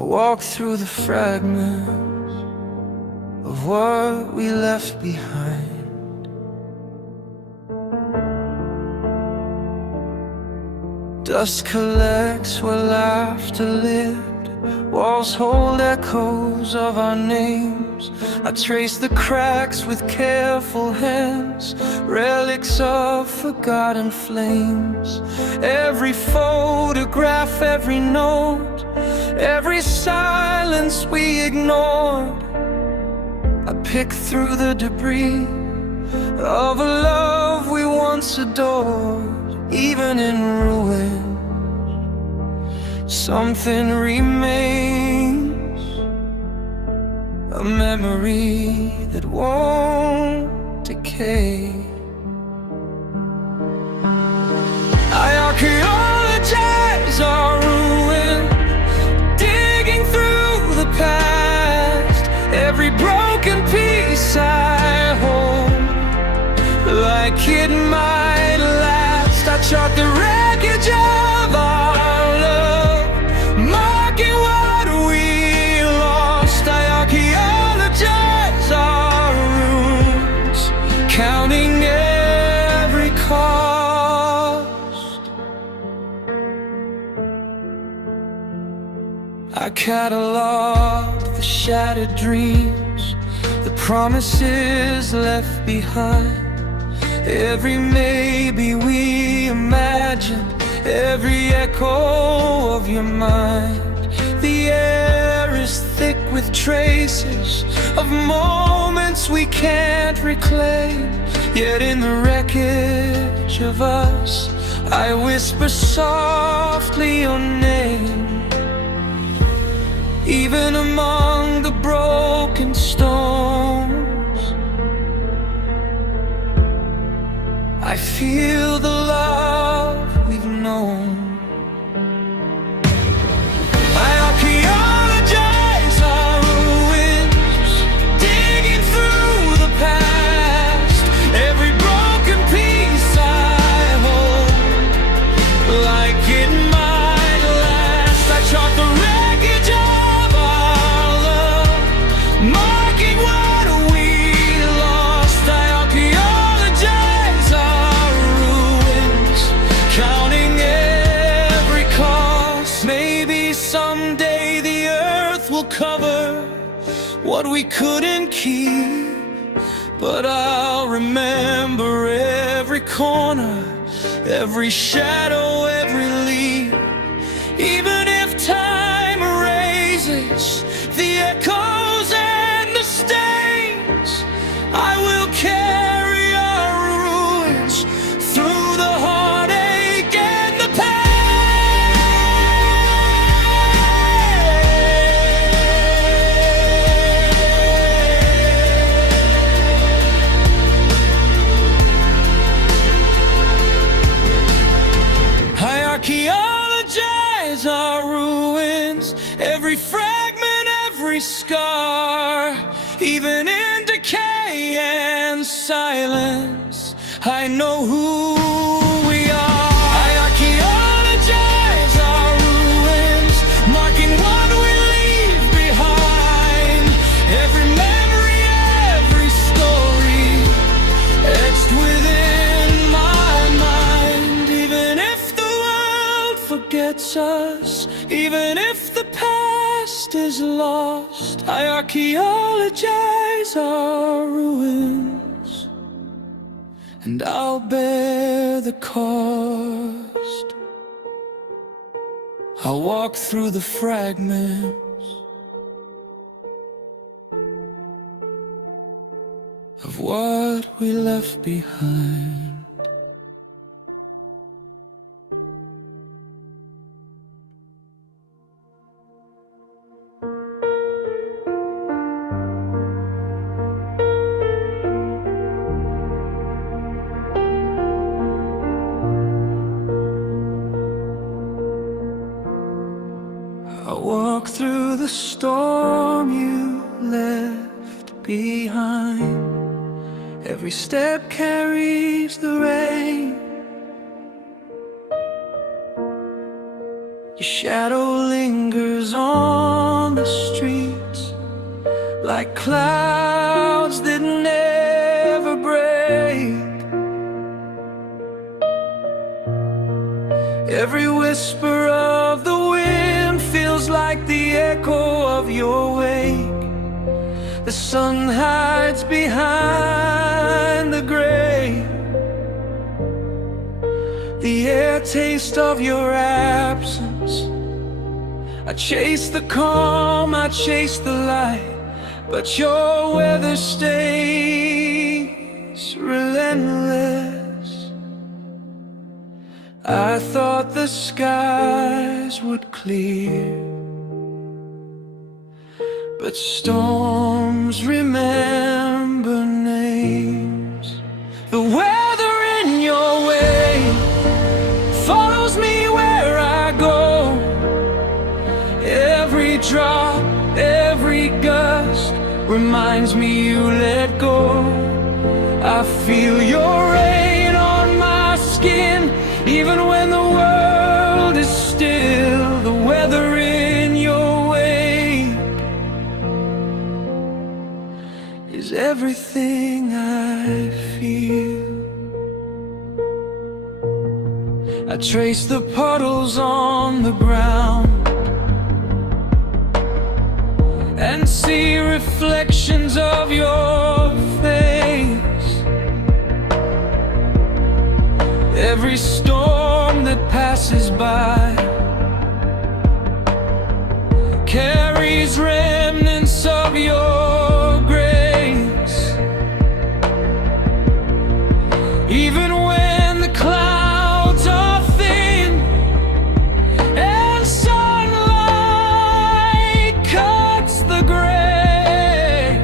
walk through the fragments of what we left behind. Dust collects where laughter lived, walls hold echoes of our names. I trace the cracks with careful hands, relics of forgotten flames. Every photograph, every note, every silence we ignored, I pick through the debris of a love we once adored. Even in ruin, something remains, a memory that won't decay. I archaeologize our ruins, digging through the past. Every broken piece I hold, like it might last. I chart the wreckage of our love, marking what we lost. I archaeologize our ruins, counting every cost. I catalog the shattered dreams, the promises left behind. Every maybe we imagined, every echo of your mind. The air is thick with traces of moments we can't reclaim. Yet in the wreckage of us, I whisper softly your name. Even among the broken stones, I feel the love we've known. I archaeologize our ruins, digging through the past. Every broken piece I hold, like it might last. I chart the wreckage of our love, marking what we lost. I archaeologize our ruins, counting every cost. Maybe someday the earth will cover what we couldn't keep, but I'll remember every corner, every shadow, every leaf. Even if time erases the echoes and the stains, I will carry our ruins through the heartache and the pain. I archaeologize our ruins, every fragment, every scar. Even in decay and silence, I know who we are. I archaeologize our ruins, marking what we leave behind. Every memory, every story, etched within my mind. Even if the world forgets us, even if the past is lost, I archaeologize our ruins, and I'll bear the cost. I'll walk through the fragments of what we left behind. I walk through the storm you left behind. Every step carries the rain. Your shadow lingers on streets like clouds that never break. Every whisper of the wind feels like the echo of your wake. The sun hides behind the gray. The air taste of your absence. I chase the calm, I chase the light, but your weather stays relentless. I thought the skies would clear, but storms remember names. The weather in your way follows me where I go. Every drop, every gust reminds me you let go. I feel your rain on my skin, even when the world is still. The weather in your wake is everything I feel. I trace the puddles on the ground and see reflections of your face. Every storm that passes by carries remnants of your grace. Even when the clouds are thin and sunlight cuts the gray,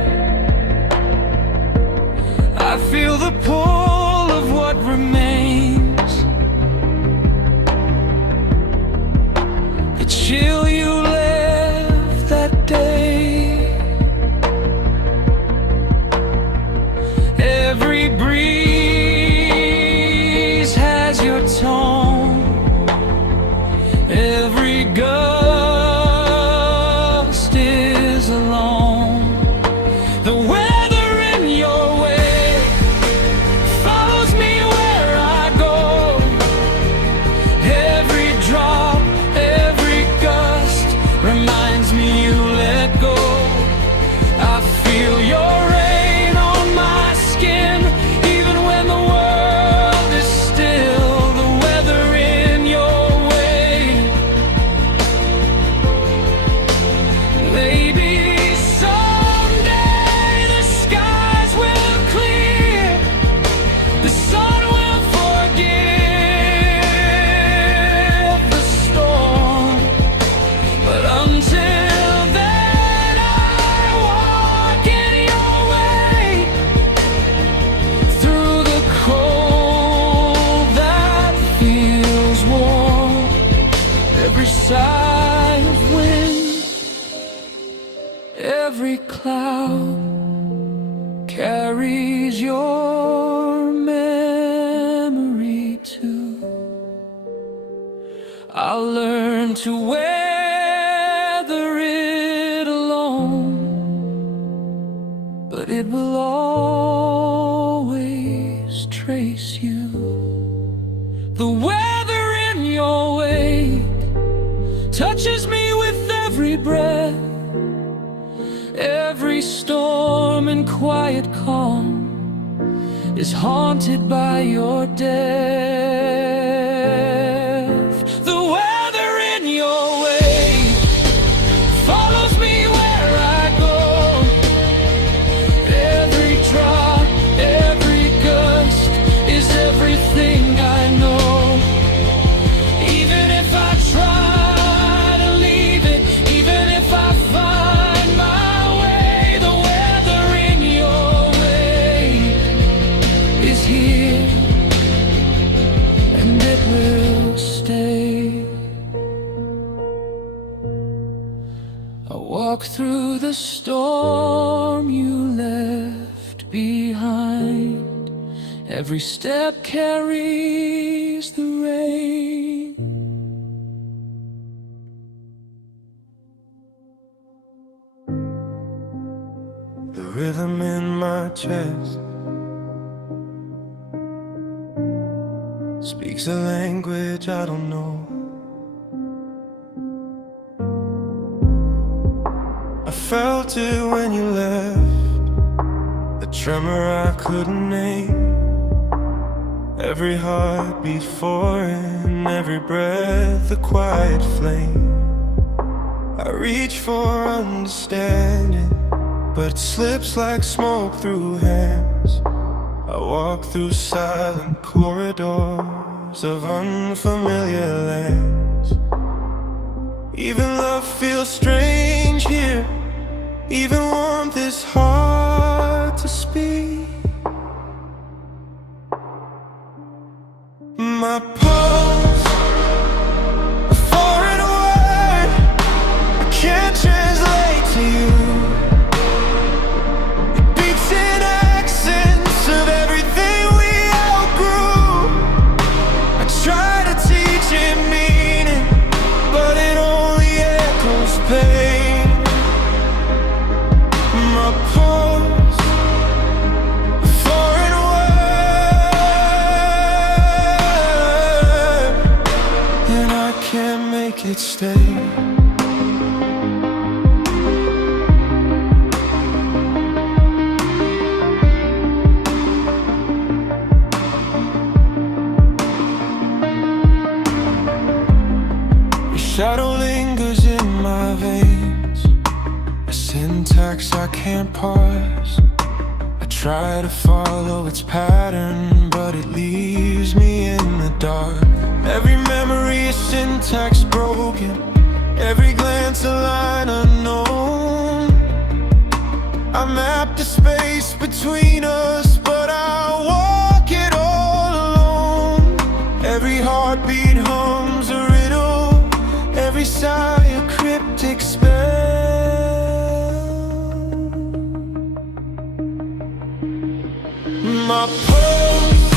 I feel the pull of what remains, the chill you left that day. Every breeze has your tone, every gust is alone. The weather in your way follows me where I go. Every drop, every gust reminds me you let go. I feel your rain on my skin, even when the world is still. The weather in your way. Maybe someday the skies will clear, the sun will forgive the storm, but until then I walk in your way, through the cold that feels warm. Every sigh of wind, every cloud carries your memory too. I'll learn to weather it alone, but it will always trace you. The weather in your wake touches me with every breath. Every storm and quiet calm is haunted by your death. The weather in your way follows me where I go. Every drop, every gust is everything I know. Even if I try to leave it, even if I find my way, the weather in your way is here, and it will stay. I walk through the storm you left behind. Every step carries the rain. rhythm in my chest speaks a language I don't know. I felt it when you left, the tremor I couldn't name. Every heartbeat foreign, every breath a quiet flame. I reach for understanding, but it slips like smoke through hands. I walk through silent corridors of unfamiliar lands. Even love feels strange here, even warmth is hard to speak. My pulse, a foreign word I can't translate to you. It beats in accents of everything we outgrew. I try to teach it meaning, but it only echoes pain. My pulse, a foreign word, and I can't make it stay. Your shadow lingers in my veins, a syntax I can't parse. I try to follow its pattern, but it leaves me in the dark. Every memory is syntax broken, every glance a line unknown. I mapped the space between us, but I walk it all alone. Every heartbeat hums a riddle, every sigh a cryptic spell. My pulse,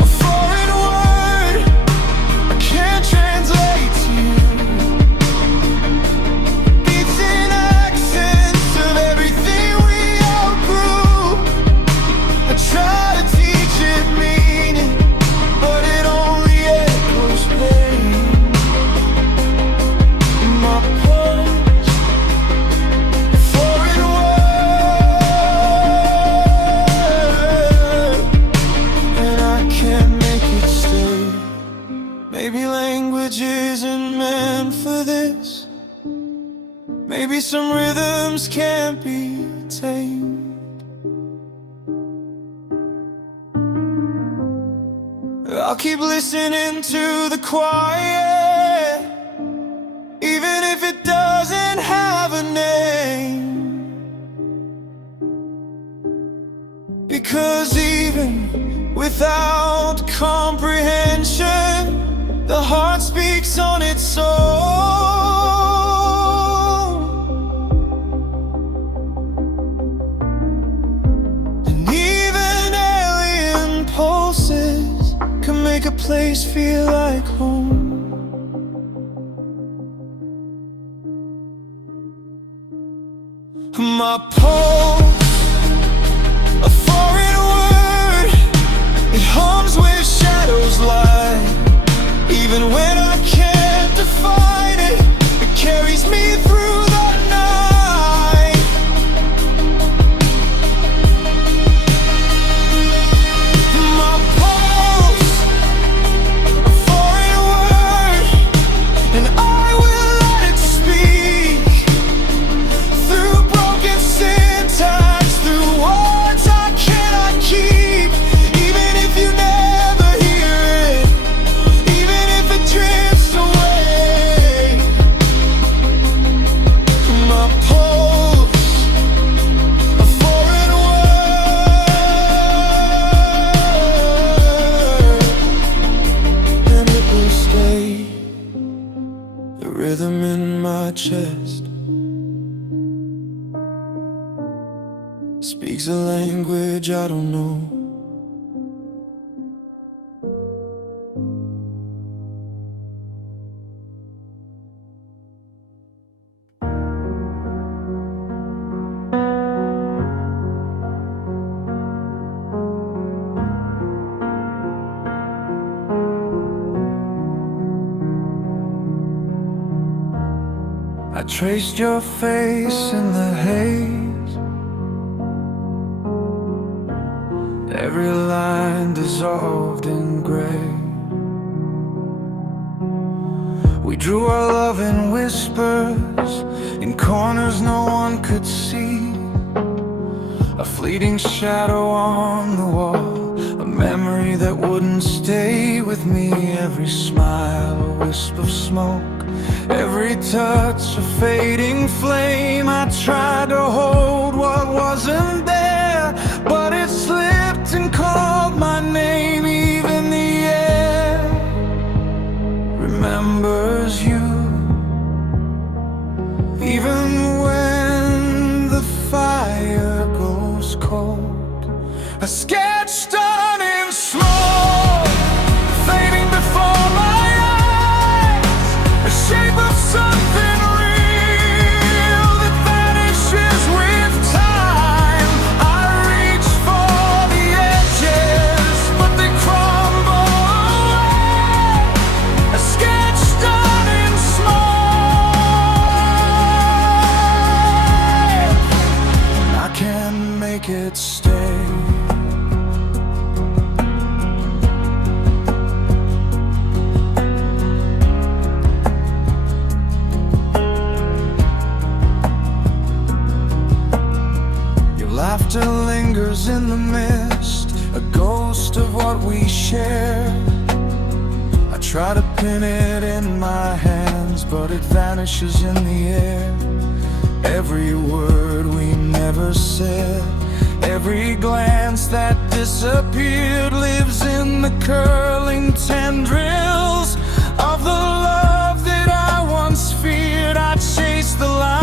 a foreign word I can't translate to you. Beats in accents of everything we outgrew. I try to teach it meaning, but it only echoes pain. My pulse, a foreign word, and I can't make it stay. Maybe language isn't meant for this. Maybe some rhythms can't be tamed. I'll keep listening to the quiet, even if it doesn't have a name. Because even without comprehension, the heart speaks on its own. And even alien pulses can make a place feel like home. My pulse, a foreign word, it hums where shadows lie. Even when I can't define it, it carries me through the night. My pulse, a foreign word, and I will let it speak. Through broken syntax, through words I cannot keep. Even if you never hear it, even if it drifts away. My pulse, a foreign word, and it will stay. The rhythm in my chest speaks a language I don't know. traced your face in the haze, every line dissolved in gray. We drew our love in whispers, in corners no one could see. A fleeting shadow on the wall, a memory that wouldn't stay with me. Every smile, a wisp of smoke, every touch, a fading flame. I tried to hold what wasn't there, but it slipped and called my name. Even the air remembers you, even when the fire goes cold. A sketch done in smoke, fading before my eyes, a shape of something real that vanishes with time. I reach for the edges, but they crumble away. A sketch done in smoke, I can't make it stay. Laughter lingers in the mist, a ghost of what we shared. I try to pin it in my hands, but it vanishes in the air. Every word we never said, every glance that disappeared, lives in the curling tendrils of the love that I once feared. I chased the lines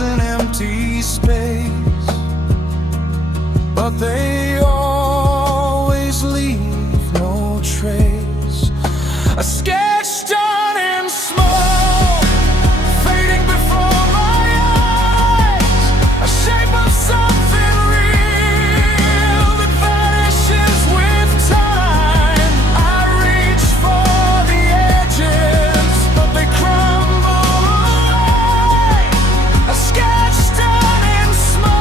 in empty space, but they always leave no trace. A sketch done in smoke, fading before my eyes, a shape of something real that vanishes with time. I reach for the edges, but they crumble away. A sketch done in smoke,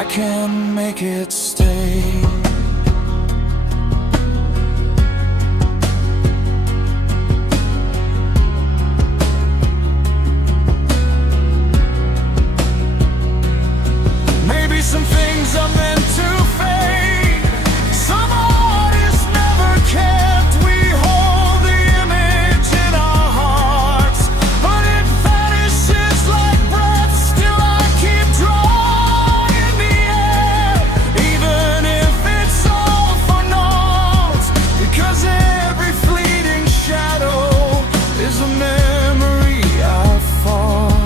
I can't make it stay. Maybe some things are meant to fade, some art is never kept. We hold the image in our hearts, but it vanishes like breath. Still I keep drawing in the air, even if it's all for naught, because every fleeting shadow is a memory I fought.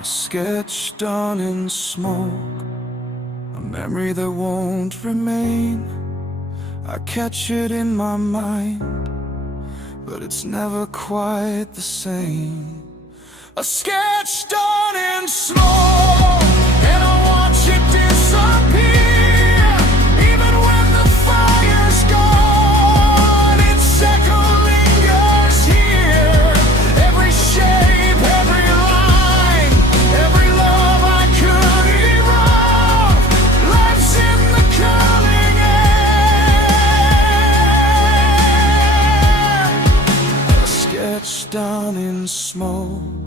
A sketch done in smoke, a memory that won't remain. I catch it in my mind, but it's never quite the same. A sketch done in smoke, and I watch it disappear. Even when the fire's gone, its echo lingers here. Every shape, every line, every love I could erupt, lives in the curling air. A sketch done in smoke.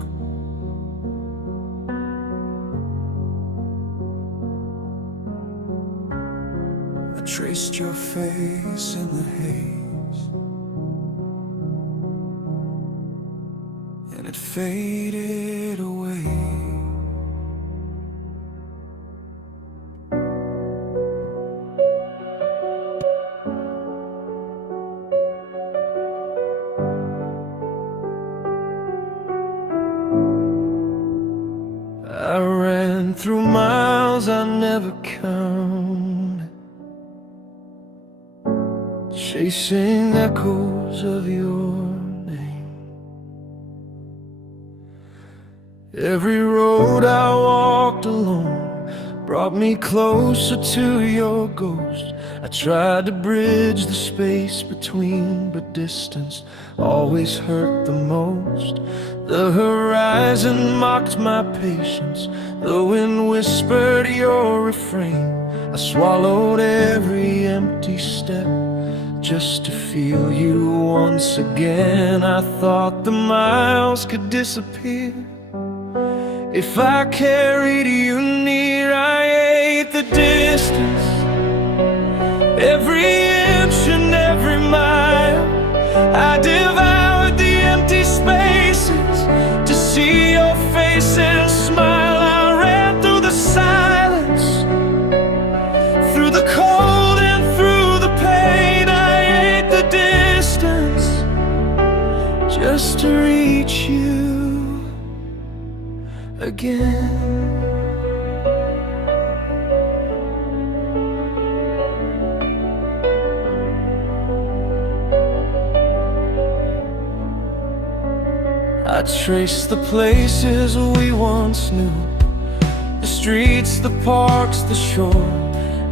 I traced your face in the haze, and it faded away. I ran through miles I never counted, chasing echoes of your name. Every road I walked alone brought me closer to your ghost. I tried to bridge the space between, but distance always hurt the most. The horizon mocked my patience, the wind whispered your refrain. I swallowed every empty step just to feel you once again. I thought the miles could disappear if I carried you near. I ate the distance, every inch and every mile. I devoured the empty spaces to see your face and smile. I ran through the silence, through the cold and through the pain. I ate the distance just to reach you again. I traced the places we once knew, the streets, the parks, the shore.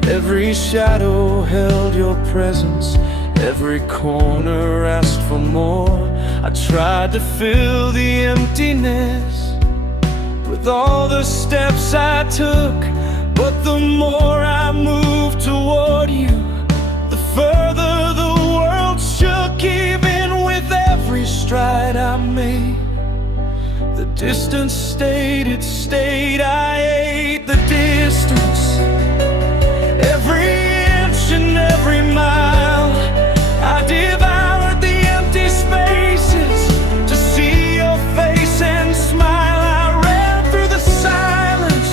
Every shadow held your presence, every corner asked for more. I tried to fill the emptiness with all the steps I took, but the more I moved toward you, the further the world shook. Even with every stride I made, the distance stayed, it stayed. I ate the distance, every inch and every mile. I devoured the empty spaces to see your face and smile. I ran through the silence,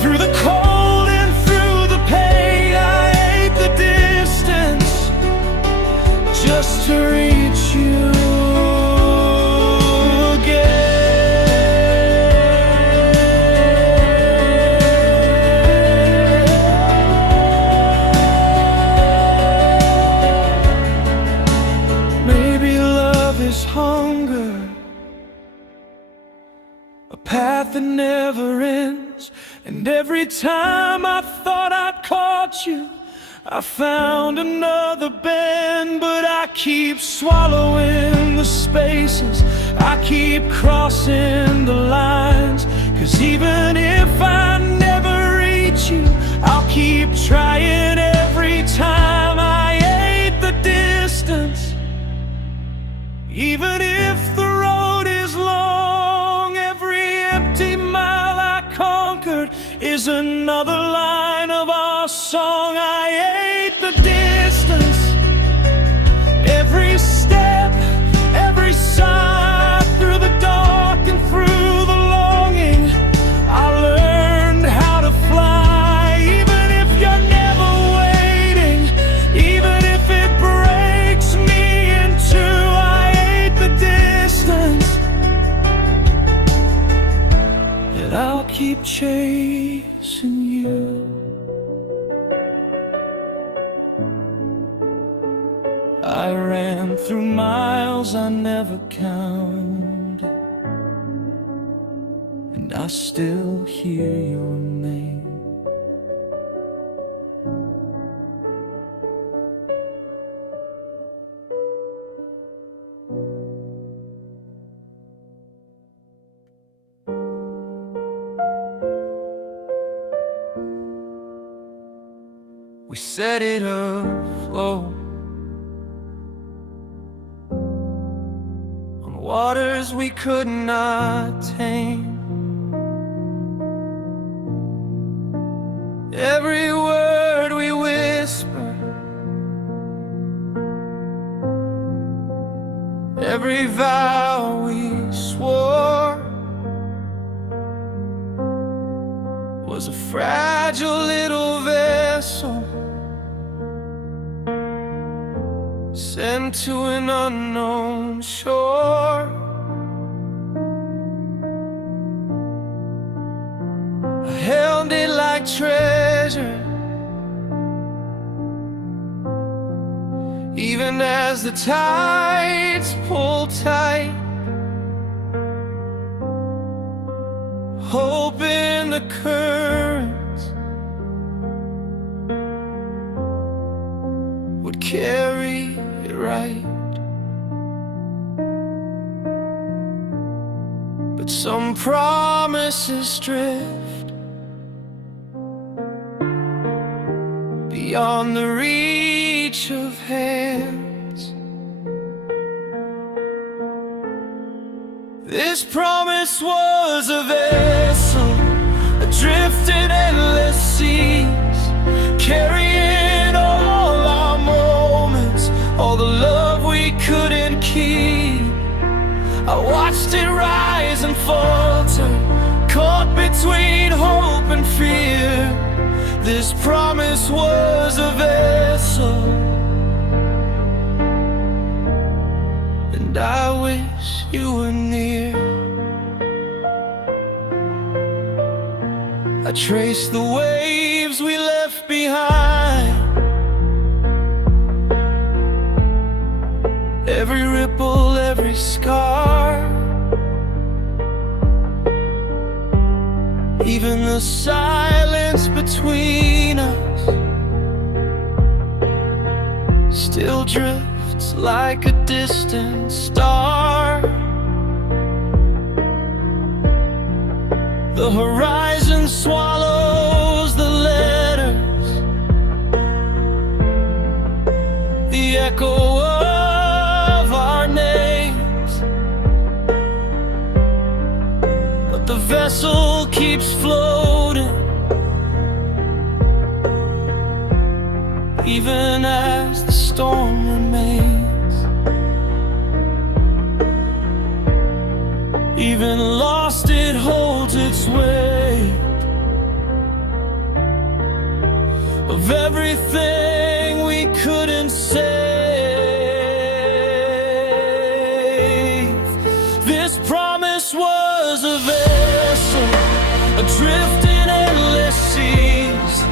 through the cold and through the pain. I ate the distance just to reach you. Hunger, a path that never ends. And every time I thought I'd caught you, I found another bend. But I keep swallowing the spaces, I keep crossing the lines. 'Cause even if I never reach you, I'll keep trying every time. I ate the distance, even if the road is long. Every empty mile I conquered is another line of our song. I ate the distance, every step, every sigh, through the dark and through the longing. I learned how to fly, even if you're never waiting, even if it breaks me in two. I'll keep chasing you. I ran through miles I never counted, and I still hear your name. We set it afloat on waters we could not tame. Every word we whisper, every vow we swore, was a fragile little vessel sent to an unknown shore. I held it like treasure, even as the tides pulled tight. Hope in the currents carry it right. But some promises drift beyond the reach of hands. This promise was a vessel adrift in endless seas, carrying all our moments, all the love we couldn't keep. I watched it rise and falter, caught between hope and fear. This promise was a vessel, and I wish you were near. I traced the waves we left behind, every ripple, every scar, even the silence between us still drifts like a distant star. The horizon swallows the letters, the echo of our names, but the vessel keeps floating, even as the storm remains. Even lost, it holds its weight of everything we couldn't save. This promise was a vessel adrift in endless seas,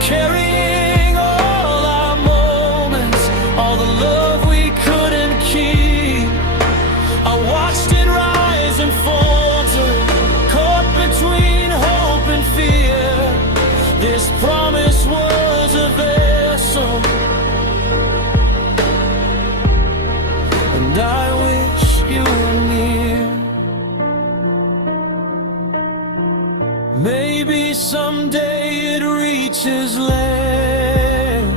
carrying all our moments, all the love we couldn't keep. I watched it rise and falter, caught between hope and fear. This promise was a vessel, and I wish you were near. Maybe someday it reaches land,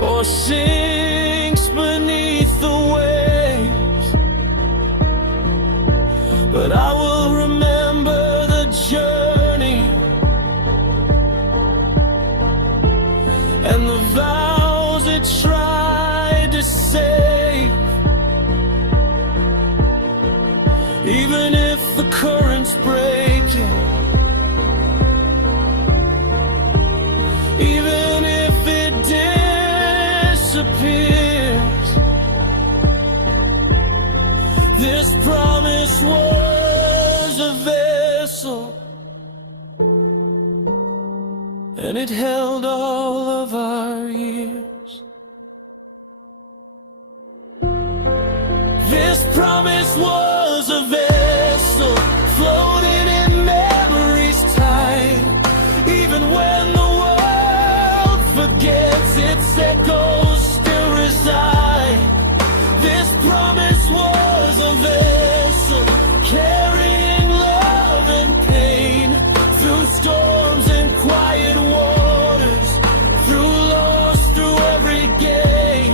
or sinks beneath the waves, but I will remember the journey and the vows it tried to save. Even if the current's breaking, even if it disappears, this promise was a vessel, and it held all of our years. This promise was a vessel, floating in memory's tide. Even when the world forgets, its echoes still reside. This promise was a vessel, carrying love and pain, through storms and quiet waters, through loss, through every gain.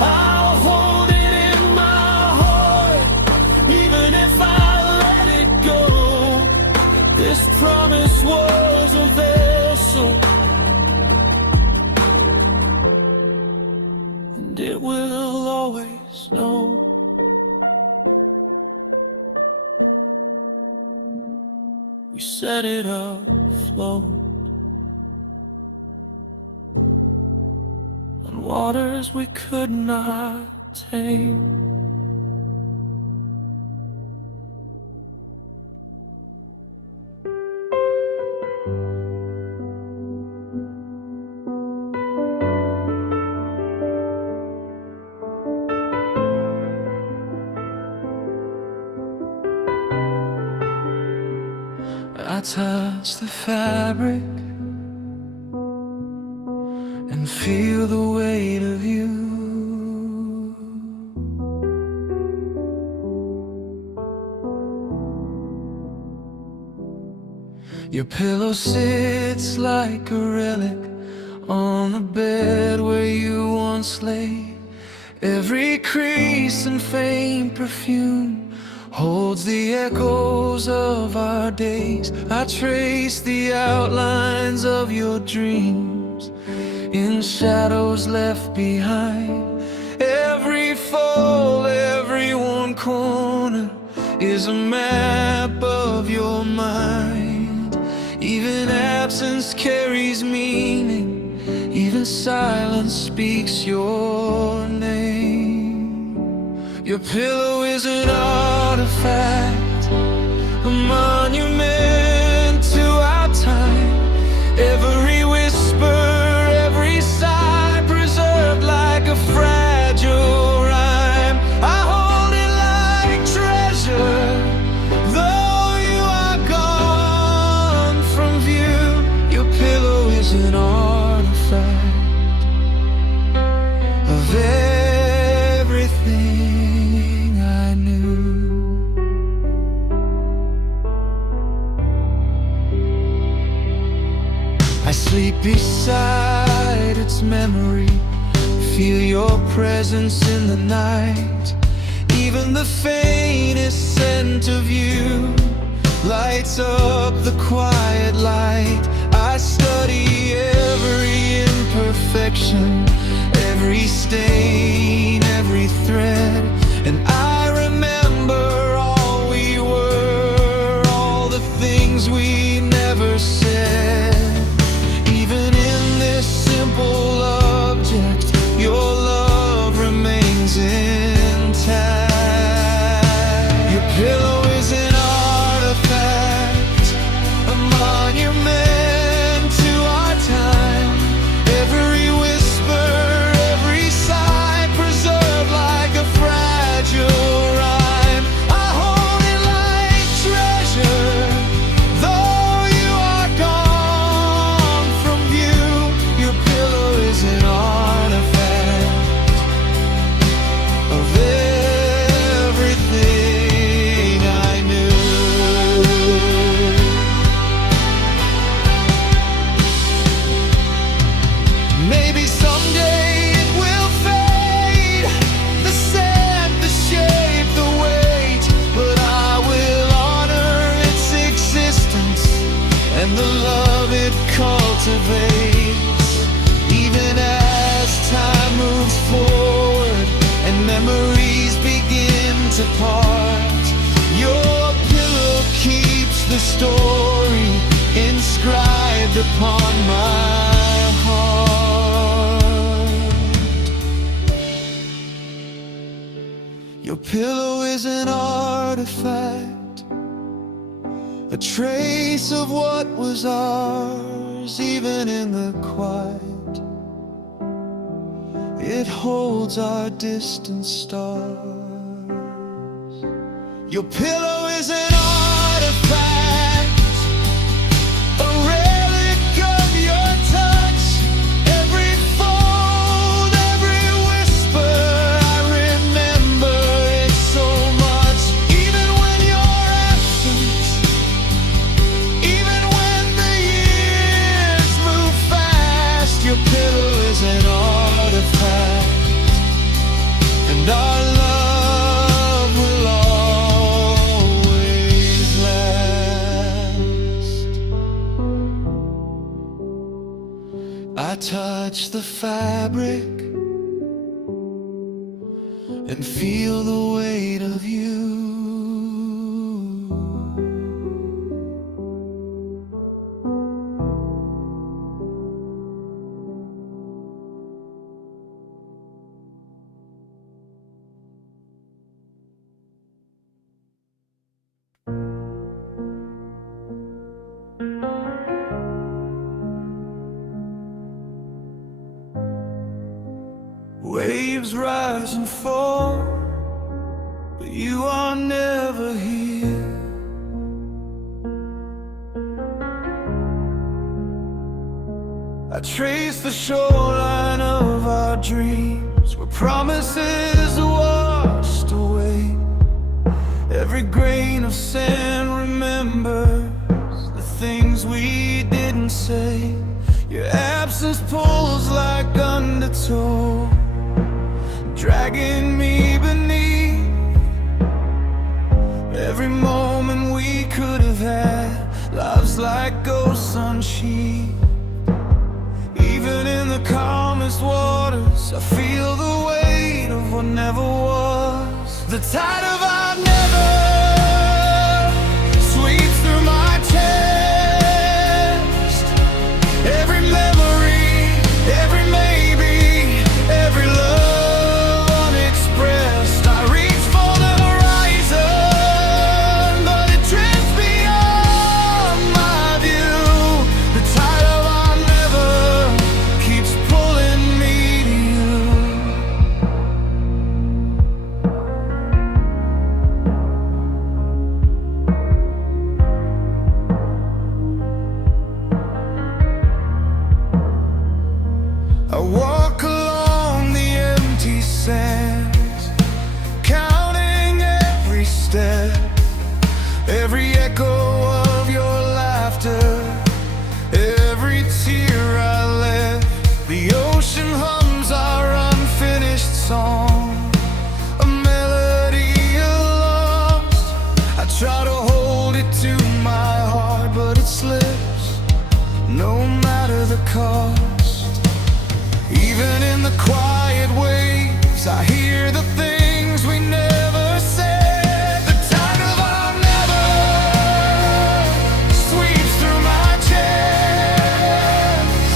I'll hold it in my heart, even if I let it go. This promise was a vessel, and it will always know. We set it afloat on waters we could not tame. I touch the fabric weight of you. Your pillow sits like a relic on the bed where you once lay. Every crease and faint perfume holds the echoes of our days. I trace the outlines of your dreams in shadows left behind. Every fold, every one corner is a map of your mind. Even absence carries meaning, even silence speaks your name. Your pillow is an artifact, a monument to our time. Every whisper, every sigh, preserved like a fragile rhyme. I hold it like treasure, though you are gone from view. Your pillow is an artifact of everything I knew. I sleep beside its memory, feel your presence in the night. Even the faintest scent of you lights up the quiet light. I study every imperfection, every stain, every thread, and I remember all we were, all the things we never said. Even in this simple object, your love remains intact. Your pillow is an artifact, a monument to our time. Every whisper, every sigh, preserved like a fragile rhyme. I hold it like treasure, though you are gone from view. Your pillow is an artifact of everything I knew. Maybe someday it will fade, the scent, the shape, the weight, but I will honor its existence and the love it cultivates. Even as time moves forward and memories begin to part, your pillow keeps the story inscribed upon my heart. Your pillow is an artifact, a trace of what was ours. Even in the quiet, it holds our distant stars. Your pillow is an artifact, a relic of your touch. Every fold, every whisper, I remember it so much. Even when you're absent, even when the years move fast, your pillow is an artifact, and our love will always last. I touch the fabric and feel the weight of you. Waves rise and fall, but you are never here. I trace the shoreline of our soul, dragging me beneath. Every moment we could have had, lives like ghosts unsheathed. Even in the calmest waters, I feel the weight of what never was. The tide of our never sweeps through my chest. Every memory, every maybe, every love unexpressed. I reach for the horizon, but it drifts beyond my view. The tide of our never keeps pulling me to you. I walk along the empty sands, counting every step, every echo of your laughter, every tear I left. The ocean hums our unfinished song, a melody lost. I try to hold it to my heart, but it slips, no matter the cost. Even in the quiet waves, I hear the things we never said. The tide of our never sweeps through my chest.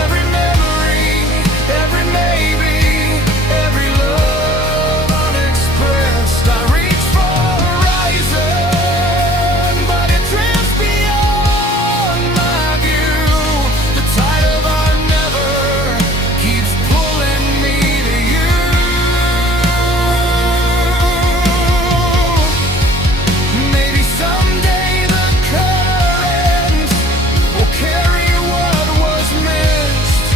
Every memory, every maybe, every love unexpressed. I reach for the horizon, but it drifts beyond my view. The tide of our never keeps pulling me to you. Maybe someday the current will carry what was missed,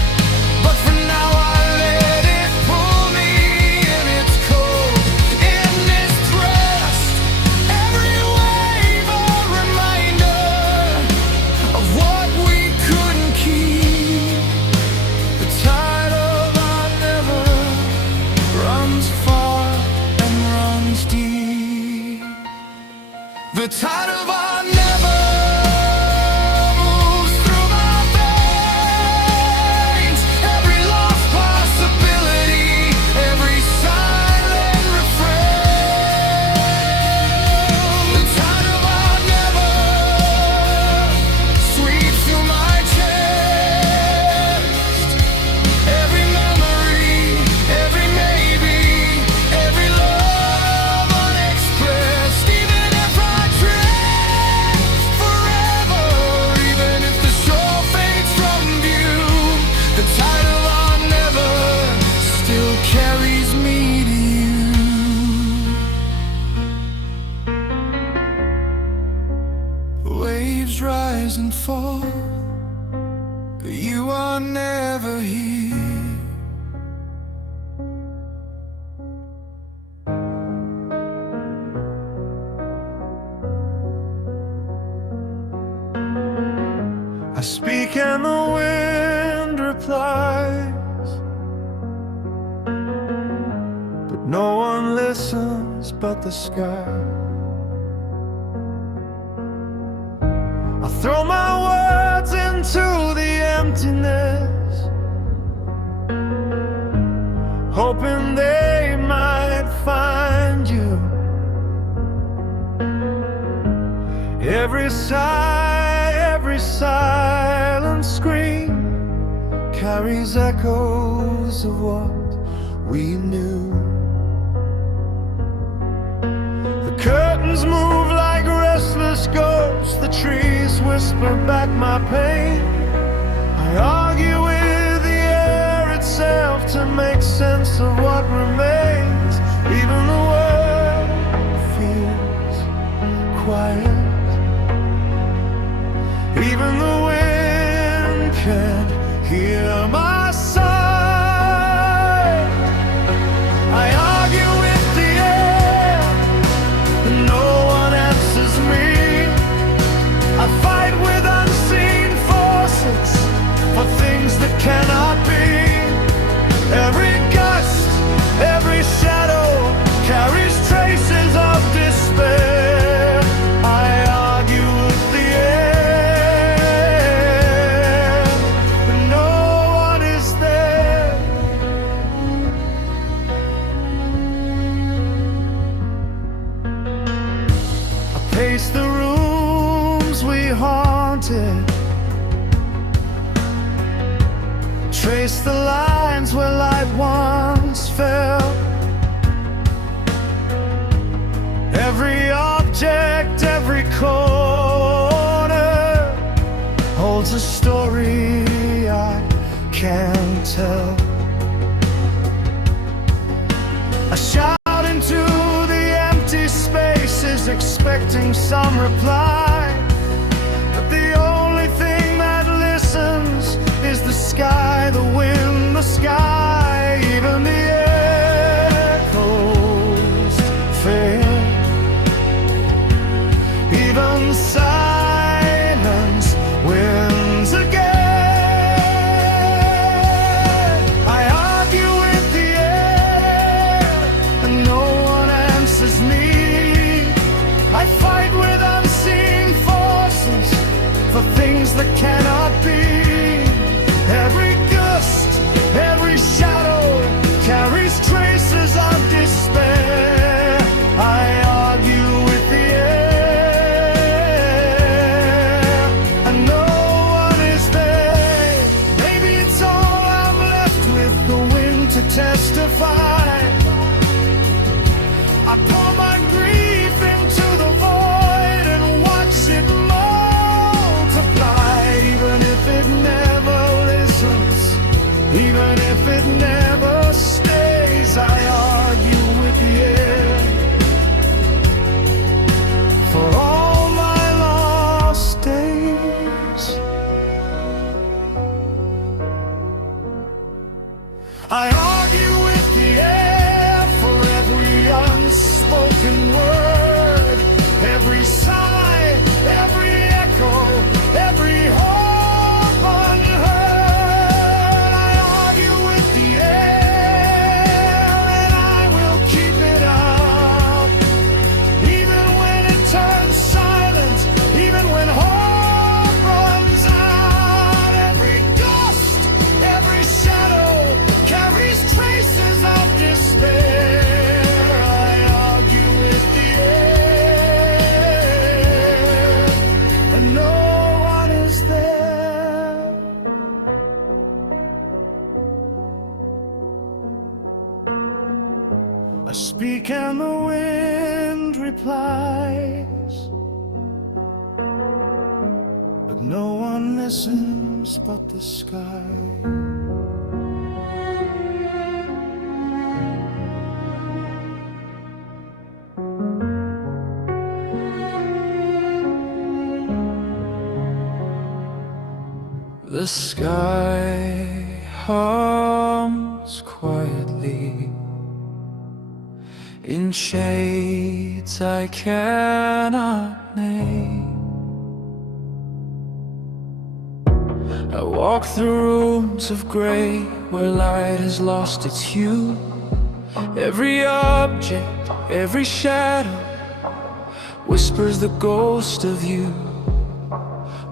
but for now I let it pull me in its cold, in this trust. Every wave a reminder of what we couldn't keep. The tide of our never runs far and runs deep. The tide of our never moves through my veins. Every lost possibility, every silent refrain. The tide of our never sweeps through my chest. Every memory, every maybe, every love unexpressed. Even if I drift forever, even if the shore fades from view, the tide of our never still carries me to you. Waves rise and fall, but you are never here. I speak and the wind replies, but no one listens but the sky. I throw my words into the emptiness, hoping they might find you. Every sigh, every silent scream carries echoes of what we knew. The curtains move like restless ghosts, the trees whisper back my pain. I argue with the air itself to make sense of what remains. Even the world feels quiet. Even the wind can hear my sigh. I argue with the air, and no one answers me. I fight with unseen forces for things that cannot be. painted. Trace the lines where light once fell. Every object, every corner holds a story I can't tell. I shout into the empty spaces, expecting some reply, but the only thing that listens is the sky, the wind, the sky. Even the echoes fail. Even silence wins again. I argue with the air, and no one answers me. I fight with unseen forces for things that cannot be. Every gust, every shadow carries traces of despair. I argue with the air, and no one is there. Maybe it's all I'm left with, the wind to testify. I pour my grief into the void and watch it multiply. Even if it never listens, even if it never stays, I argue with the air. For all my lost days, I argue with the air for every unspoken word, every sigh, every echo, every hope unheard. I argue with the air, and I will keep it up, even when it turns silent, even when hope runs out. Every gust, every shadow carries traces of despair. I argue with the air, and no one is there. I speak and the wind replies, but no one listens but the sky. The sky hums quietly in shades I cannot name. I walk through rooms of gray where light has lost its hue. Every object, every shadow whispers the ghost of you.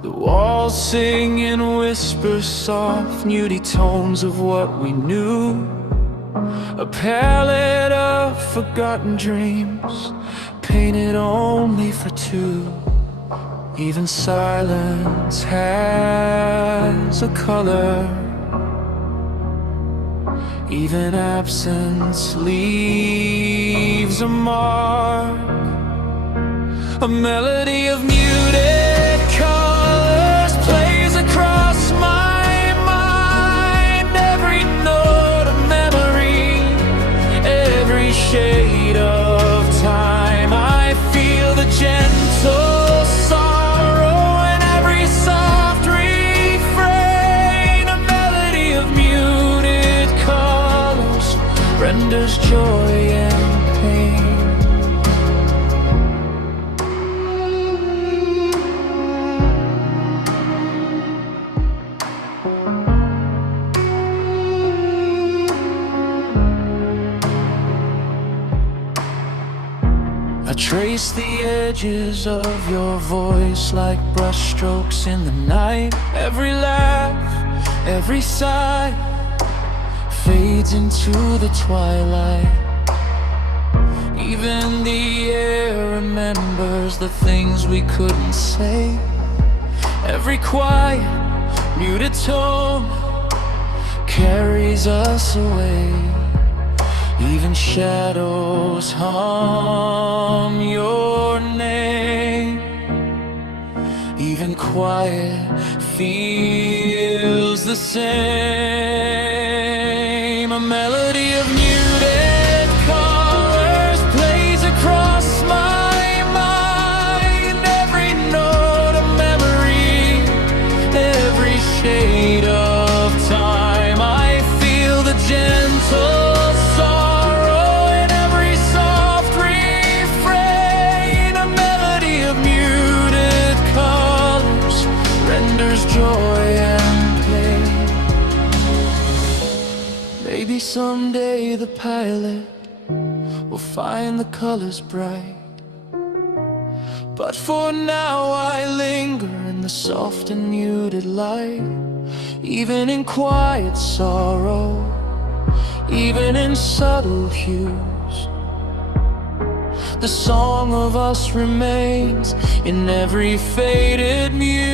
The walls sing in whispers, soft, nudie tones of what we knew. A palette of forgotten dreams, painted only for two. Even silence has a color. Even absence leaves a mark. A melody of muted colors plays across my mind. Every note of memory, every shade of time. I feel the gentle sorrow in every soft refrain. A melody of muted colors renders joy and pain. I trace the edges of your voice like brushstrokes in the night. Every laugh, every sigh fades into the twilight. Even the air remembers the things we couldn't say. Every quiet, muted tone carries us away. Even shadows hum your name. Even quiet feels the same. A melody of muted colors plays across my mind. Every note a memory, every shade of time. I feel the gentle sorrow in every soft refrain. A melody of muted colors renders joy and pain. Maybe someday the pilot will find the colors bright, but for now I linger in the soft and muted light. Even in quiet sorrow, even in subtle hues, the song of us remains in every faded muse.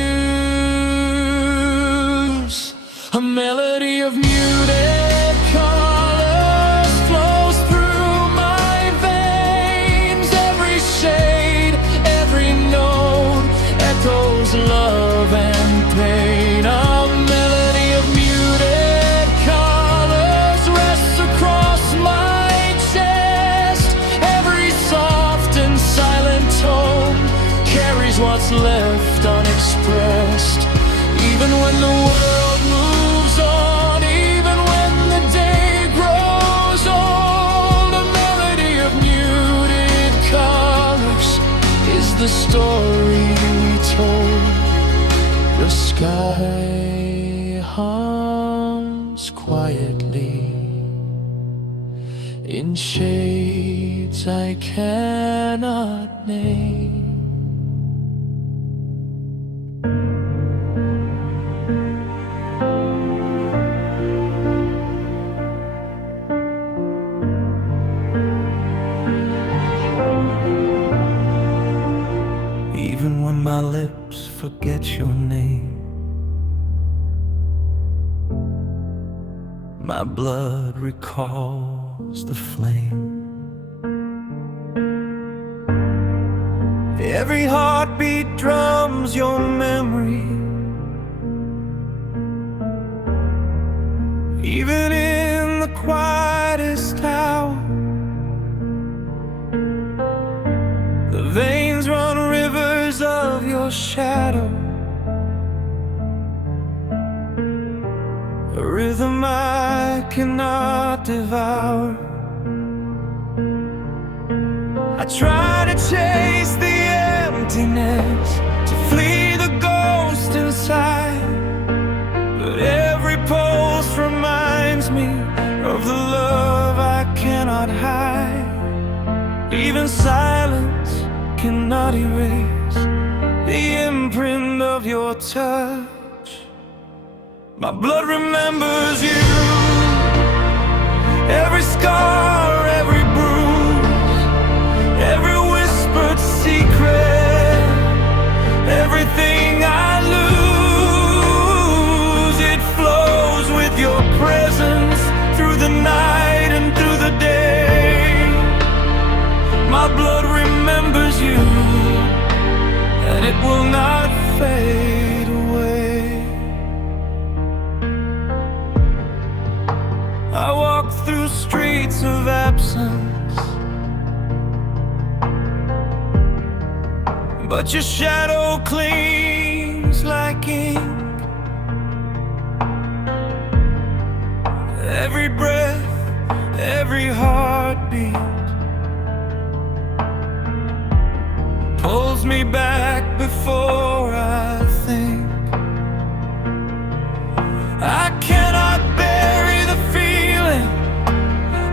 A melody of muted colors flows through my veins. Every shade, every note echoes love and pain. A melody of muted colors rests across my chest. Every soft and silent tone carries what's left unexpressed. Even when the world moves on, even when the day grows old, a melody of muted colors is the story told. The sky hums quietly in shades I cannot name. Even when my lips forget your name, my blood recalls the flame. Every heartbeat drums your memory. Even in the quietest hour, the veins run rivers of your shadow. A rhythm I cannot devour. I try to chase the emptiness, to flee the ghost inside, but every pulse reminds me of the love I cannot hide. Even silence cannot erase the imprint of your touch. My blood remembers you. Every scar, every bruise, every whispered secret, everything I lose, it flows with your presence through the night and through the day. My blood remembers you, and it will not fade away. I walk through streets of absence, but your shadow clings like ink. Every breath, every heartbeat pulls me back before I think. I cannot bury the feeling,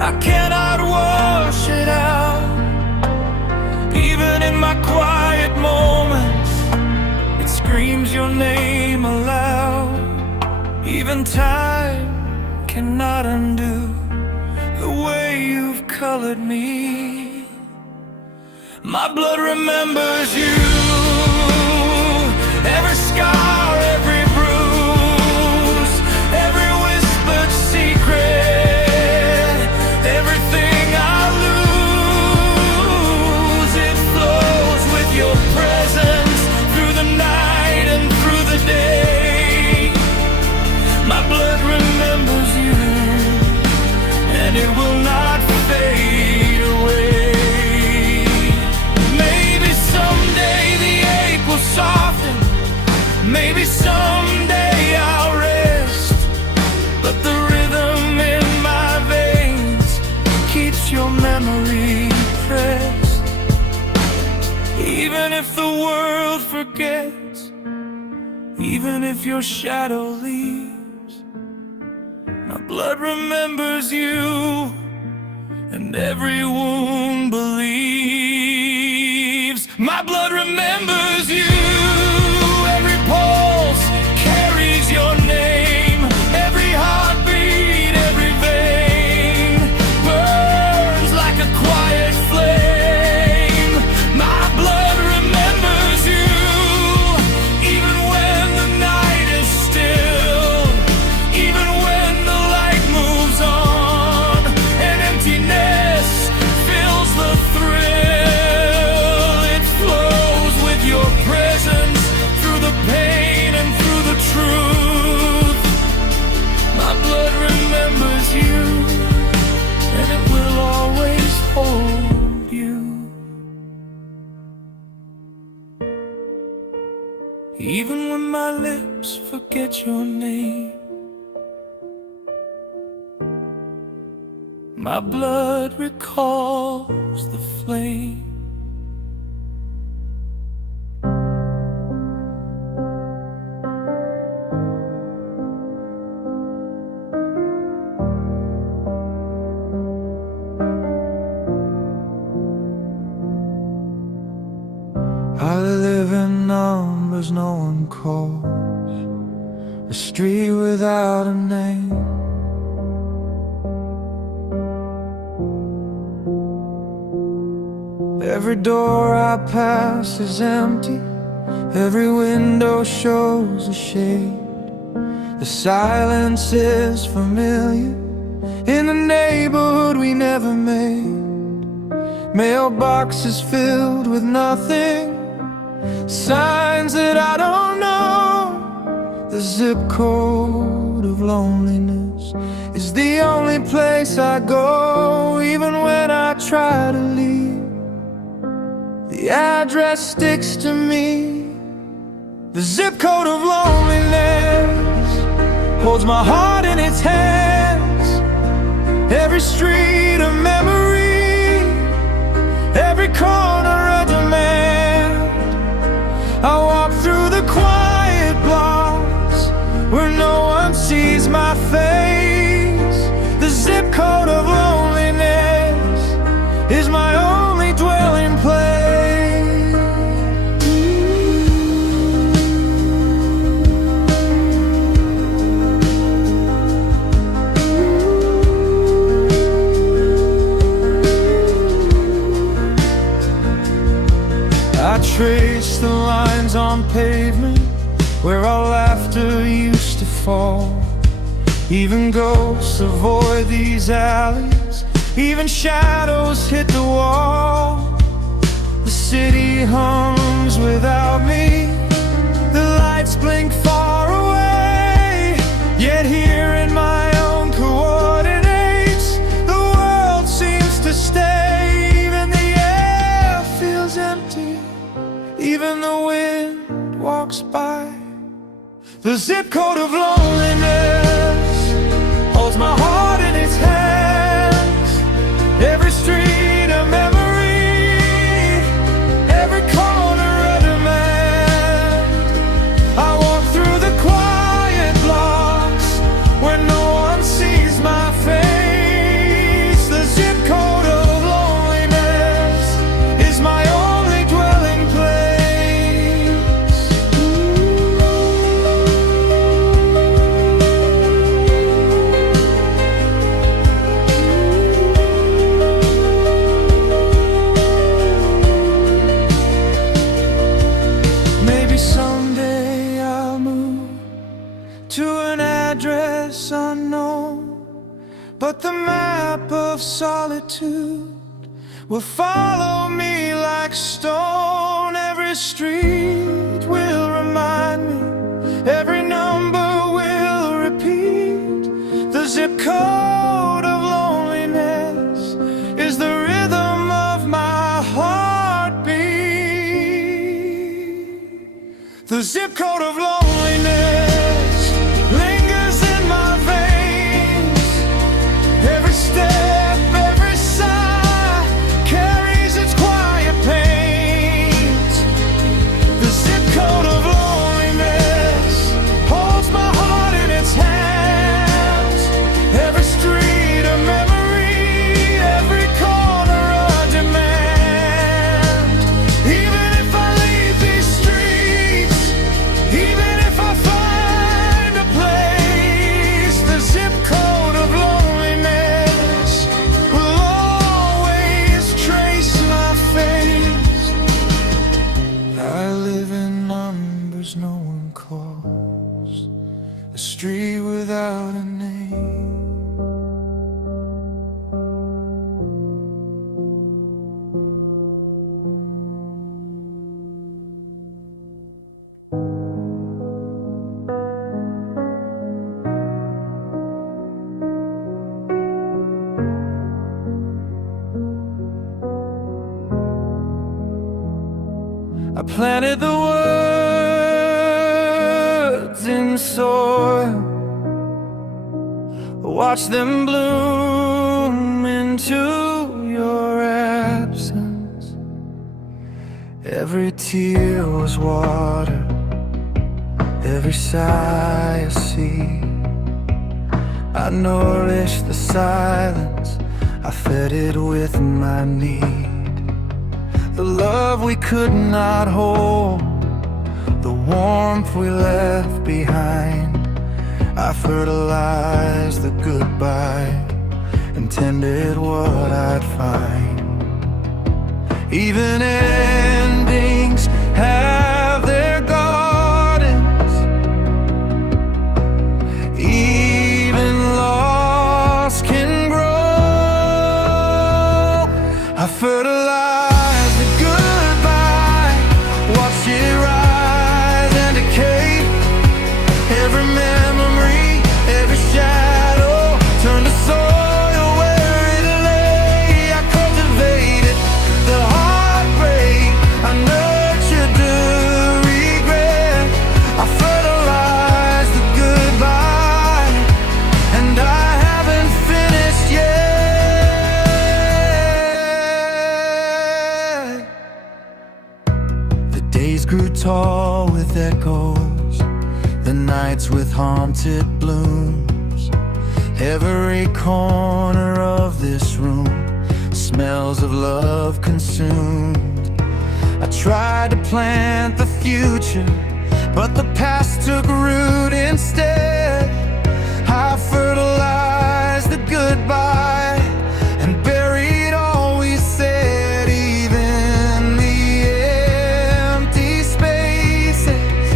I cannot wash it out. Even in my quiet moments, it screams your name aloud. Even time cannot undo the way you've colored me. My blood remembers you. Every scar, every bruise, every whispered secret, everything I lose, it flows with your presence through the night and through the day. My blood remembers you, and it will not fade away. Maybe someday the ache will soften, maybe someday I'll rest, but the rhythm in my veins keeps your memory pressed. Even if the world forgets, even if your shadow leaves, my blood remembers you, and every wound believes. My blood remembers you. Every pulse carries your name. Every heartbeat, every vein burns like a quiet flame. My blood remembers you, even when the night is still, even when the light moves on and emptiness fills the thrill. It flows with your presence through the pain and through the truth. My blood remembers you, and it will always hold you. Even when my lips forget your name, my blood recalls the flame. I live in numbers no one calls, a street without a name. Every door I pass is empty, every window shows a shade. The silence is familiar in the neighborhood we never made. Mailboxes filled with nothing, signs that I don't know. The zip code of loneliness is the only place I go. Even when I try to leave, the address sticks to me. The zip code of loneliness holds my heart in its hands. Every street a memory, every corner a demand. I walk through the quiet blocks where no one sees my face. The zip code of loneliness is my only dwelling place. I trace the lines on pavement where our laughter used to fall. Even ghosts avoid these alleys, even shadows hit the wall. The city hums without me, the lights blink far away. Yet here in my own coordinates, the world seems to stay. Even the air feels empty, even the wind walks by. The zip code of loneliness holds my heart in its hands. Every street a memory, every corner a demand. I walk through the quiet blocks where no one sees my face. The zip code of loneliness is my only dwelling place. map of solitude will follow me like stone. Every street will remind me, every number will repeat. The zip code of loneliness is the rhythm of my heartbeat. The zip code of loneliness lingers in my veins. Every step, every sigh carries its quiet pains. The zip code of loneliness holds my heart in its hands. Every street a memory, every corner a demand. Even if I leave these streets, even if I find a place, the zip code of loneliness will always trace my face. I live in numbers no one calls, a street without a name. I planted the words in soil, watched them bloom into your absence. Every tear was water, every sigh a seed. I nourished the silence, I fed it with my need. The love we could not hold, the warmth we left behind. I fertilized the goodbye, intended what I'd find. Even endings have their gardens, even loss can grow. I fertilized the goodbye, watched it rise and decay. Every memory, every shadow turned to soil where it lay. I cultivated the heartbreak, I nurtured the regret. I fertilized the goodbye, and I haven't finished yet. The days grew tall with echoes, the nights with haunted blooms. Every corner of this room smells of love consumed. I tried to plant the future, but the past took root instead. I fertilized the goodbye and buried all we said. Even the empty spaces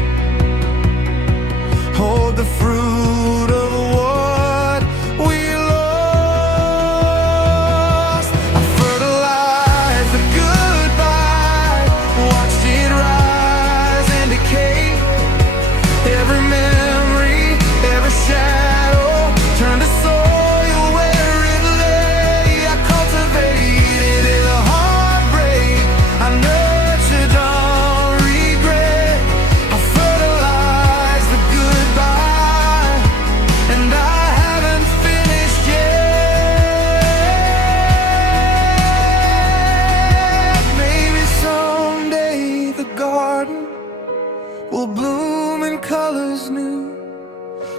hold the fruit of what we lost. I fertilized the goodbye, watched it rise and decay. Every memory, every shadow turned to soil where it lay. I cultivated the heartbreak, I nurtured on regret. I fertilized the goodbye, and I haven't finished yet. Maybe someday the garden will bloom in colors new,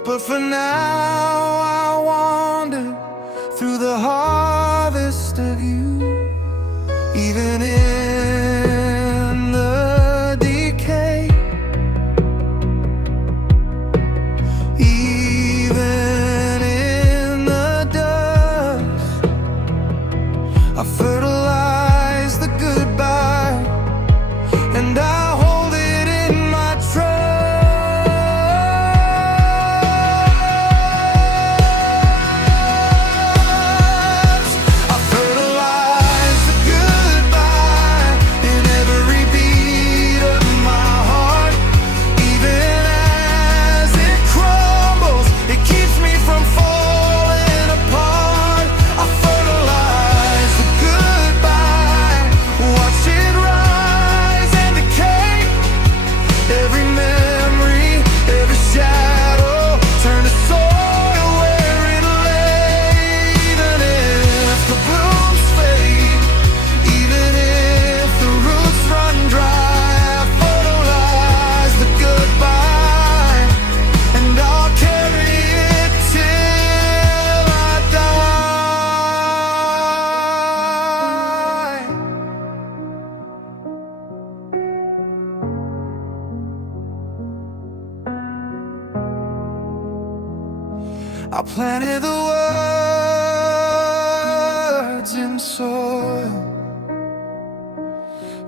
but for now I wander through the harvest of you. Even in the decay, even in the dust, I fertilize the goodbye, and I hold it in my trust. I planted the words in soil,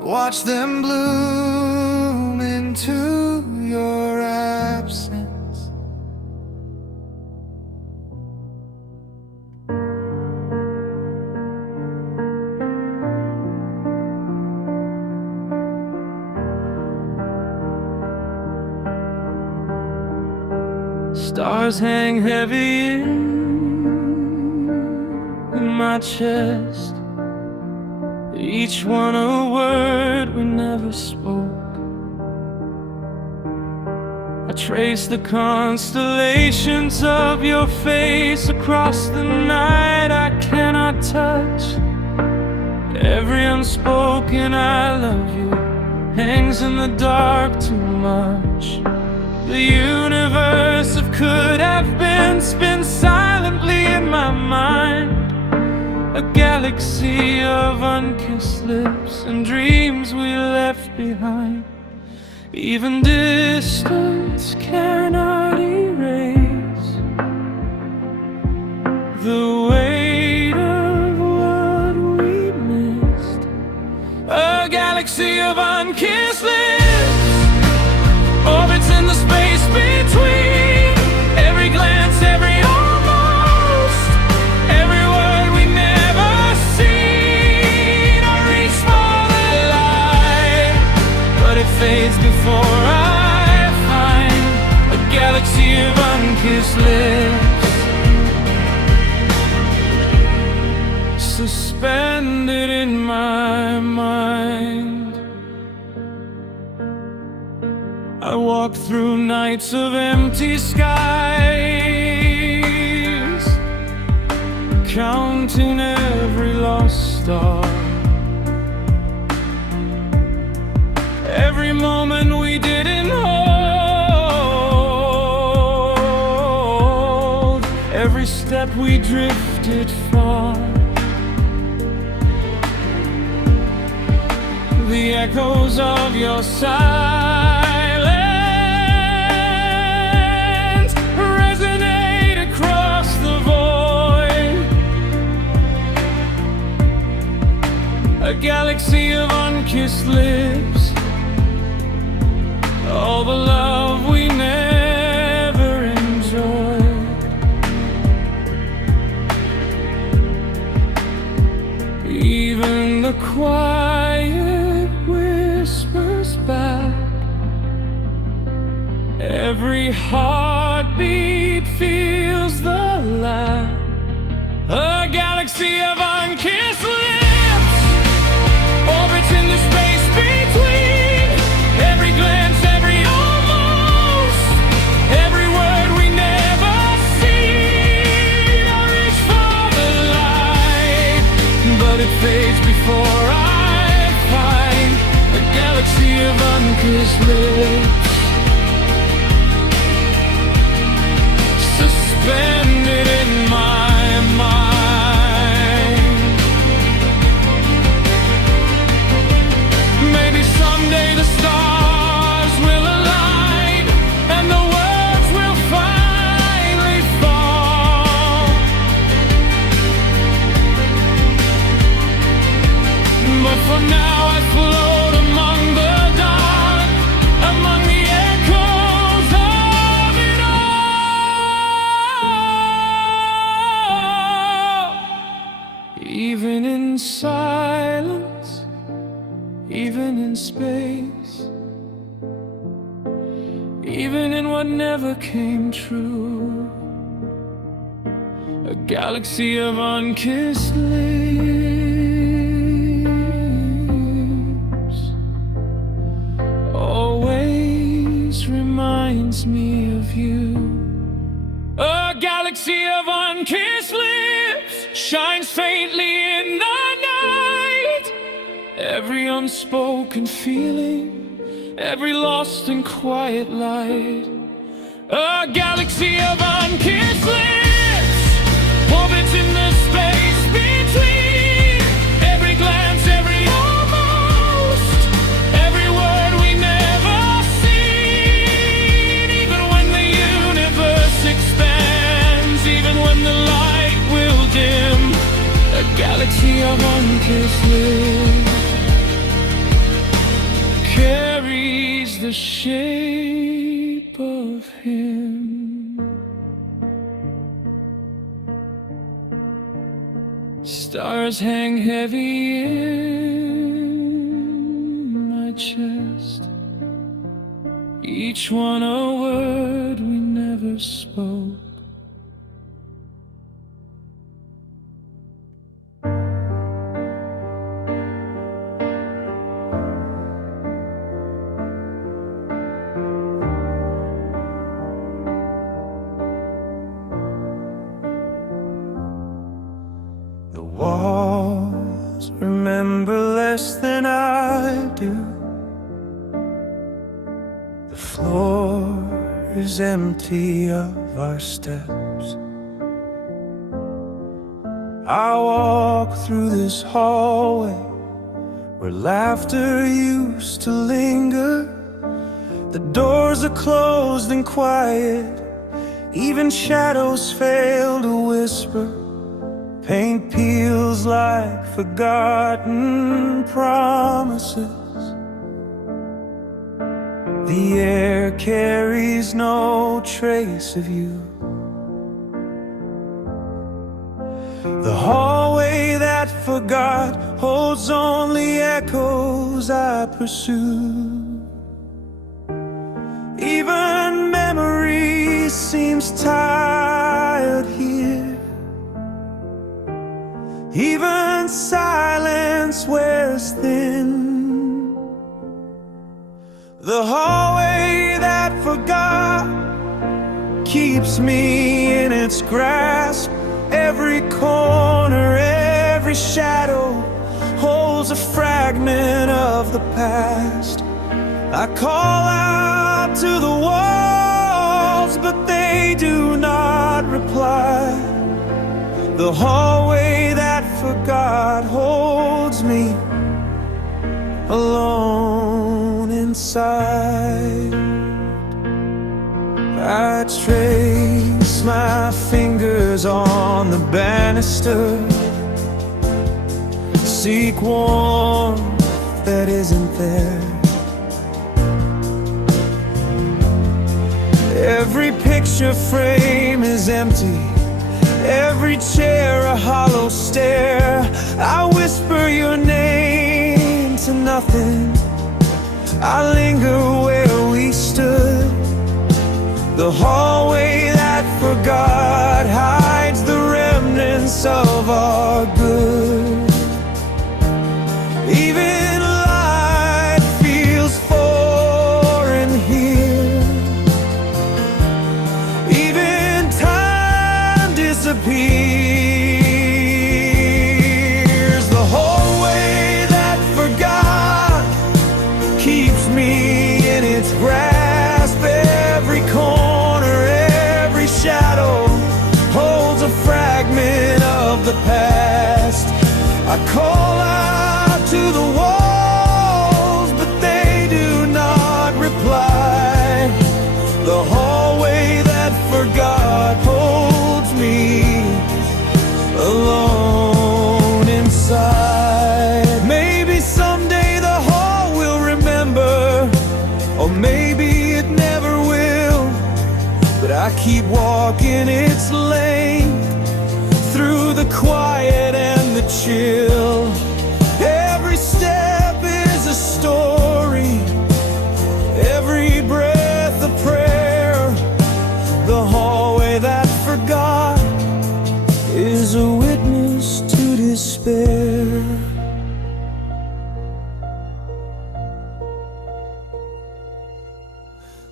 watch them bloom into your absence. Stars hang heavy in my chest, each one a word we never spoke. I trace the constellations of your face across the night I cannot touch. Every unspoken I love you hangs in the dark too much. The universe of could have been spins silently in my mind, a galaxy of unkissed lips and dreams we left behind. Even distance cannot erase the weight of what we missed. A galaxy of unkissed lips orbits in the space between. Every glance, every almost, every word we never seen. I reach for the light, but it fades before I find a galaxy of unkissed lips suspended in my mind. I walk through nights of empty skies, counting every lost star. Every moment we didn't hold, every step we drifted far. The echoes of your silence resonate across the void. A galaxy of unkissed lips, all the love we never enjoyed. Even the quiet whispers back, every heartbeat feels the laugh. A galaxy of unkissed lips orbits in the space between. Every glance, every almost, every word we never seen. I reach for the light, but it fades before I find a galaxy of unkissed lips suspended in my mind. Maybe someday the stars will align and the words will finally fall. But for now I float among the dark, among the echoes of it all. Even in silence, even in space, even in what never came true, a galaxy of unkissed lips always reminds me of you. A galaxy of unkissed lips shines faintly in the night. Every unspoken feeling, every lost and quiet light. A galaxy of unkissed lips orbits in the space between. Every glance, every almost, every word we never seen. Even when the universe expands, his live carries the shape of him. Stars hang heavy in my chest, each one a word we never spoke. The walls remember less than I do. The floor is empty of our steps. I walk through this hallway where laughter used to linger. The doors are closed and quiet, even shadows fail to whisper. Paint peels like forgotten promises. The air carries no trace of you. The hallway that forgot holds only echoes I pursue. Even memory seems tired here. Even silence wears thin. The hallway that forgot keeps me in its grasp. Every corner, every shadow holds a fragment of the past. I call out to the walls, but they do not reply. The hallway that forgot holds me alone inside. I trace my fingers on the banister, seek warmth that isn't there. Every picture frame is empty, every chair a hollow stare. I whisper your name to nothing, I linger where we stood. The hallway that forgot hides the remnants of our good. Even light feels foreign here. Even time disappears. The hallway that forgot keeps me in its grasp. Every corner, every shadow holds a fragment of the past. I call out to the walls, but they do not reply. The hallway that forgot holds me alone inside. Maybe someday the hall will remember, or maybe it never will. But I keep walking its lane, through the quiet and the chill. Every step is a story, every breath a prayer. The hallway that forgot is a witness to despair.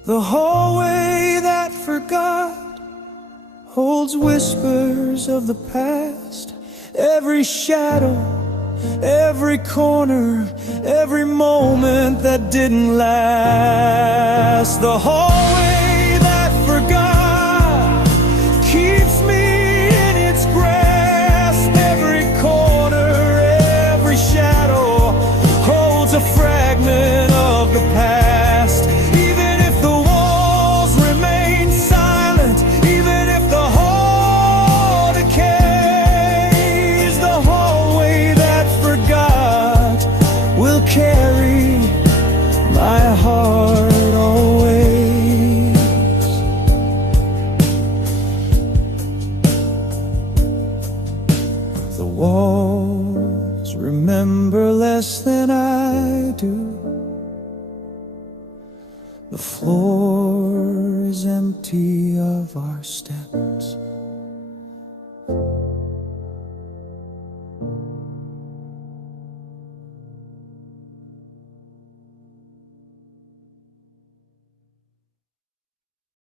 The hallway that forgot holds whispers of the past. Every shadow, every corner, every moment that didn't last. The hallway that forgot keeps me in its grasp. Every corner, every shadow holds a fragment of the past. Even if the walls remain silent, even if the hall decays, the hallway that forgot remember less than I do. The floor is empty of our steps.